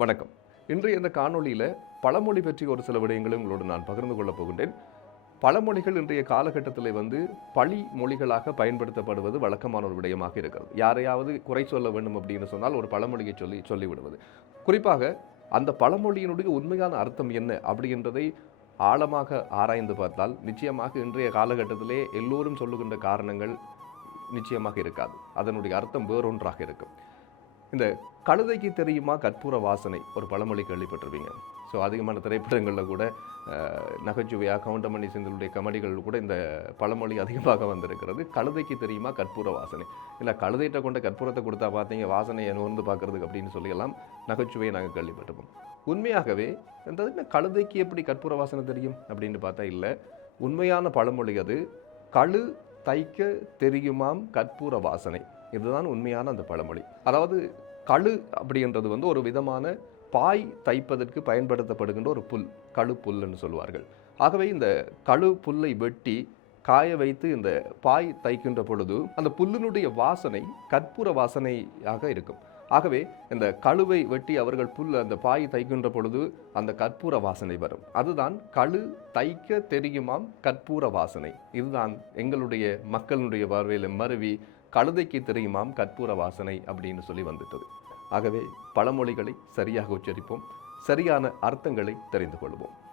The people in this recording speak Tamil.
வணக்கம். இன்றைய இந்த காணொளியில் பழமொழி பற்றி ஒரு சில விடயங்களை உங்களோடு நான் பகிர்ந்து கொள்ளப் போகின்றேன். பழமொழிகள் இன்றைய காலகட்டத்தில் வந்து பழி மொழிகளாக பயன்படுத்தப்படுவது வழக்கமான ஒரு விடயமாக இருக்கிறது. யாரையாவது குறை சொல்ல வேண்டும் அப்படின்னு சொன்னால் ஒரு பழமொழியை சொல்லி சொல்லிவிடுவது. குறிப்பாக அந்த பழமொழியினுடைய உண்மையான அர்த்தம் என்ன அப்படின்றதை ஆழமாக ஆராய்ந்து பார்த்தால் நிச்சயமாக இன்றைய காலகட்டத்திலே எல்லோரும் சொல்லுகின்ற காரணங்கள் நிச்சயமாக இருக்காது. அதனுடைய அர்த்தம் வேறொன்றாக இருக்கும். இந்த கழுதைக்கு தெரியுமா கற்பூர வாசனை? ஒரு பழமொழி கேள்விப்பட்டிருப்பீங்க. ஸோ அதிகமான திரைப்படங்களில் கூட நகைச்சுவையாக கவுண்டமணி செந்திலுடைய கமெடிகள் கூட இந்த பழமொழி அதிகமாக வந்திருக்கிறது. கழுதைக்கு தெரியுமா கற்பூர வாசனை? இல்லை கழுதைகிட்ட கொண்ட கற்பூரத்தை கொடுத்தா பார்த்தீங்க வாசனையை நுகர்ந்து பார்க்குறதுக்கு அப்படின்னு சொல்லியெல்லாம் நகைச்சுவையை நாங்கள் கேள்விப்பட்டிருப்போம். உண்மையாகவே இந்த கழுதைக்கு எப்படி கற்பூர வாசனை தெரியும் அப்படின்னு பார்த்தா இல்லை. உண்மையான பழமொழி அது கழு தைக்க தெரியுமாம் கற்பூர வாசனை. இதுதான் உண்மையான அந்த பழமொழி. அதாவது கழு அப்படின்றது வந்து ஒரு விதமான பாய் தைப்பதற்கு பயன்படுத்தப்படுகின்ற ஒரு புல் கழு புல்லுன்னு சொல்லுவார்கள். ஆகவே இந்த கழு புல்லை வெட்டி காய வைத்து இந்த பாய் தைக்கின்ற பொழுது அந்த புல்லினுடைய வாசனை கற்பூர வாசனையாக இருக்கும். ஆகவே இந்த கழுவை வெட்டி அவர்கள் புல் அந்த பாய் தைக்கின்ற பொழுது அந்த கற்பூர வாசனை வரும். அதுதான் கழு தைக்க தெரியுமாம்? கற்பூர வாசனை. இதுதான் எங்களுடைய மக்களுடைய பார்வையில் மருவி கழுதைக்கு தெரியுமாம் கற்பூர வாசனை அப்படின்னு சொல்லி வந்துட்டது. ஆகவே பழமொழிகளை சரியாக உச்சரிப்போம். சரியான அர்த்தங்களை தெரிந்து கொள்வோம்.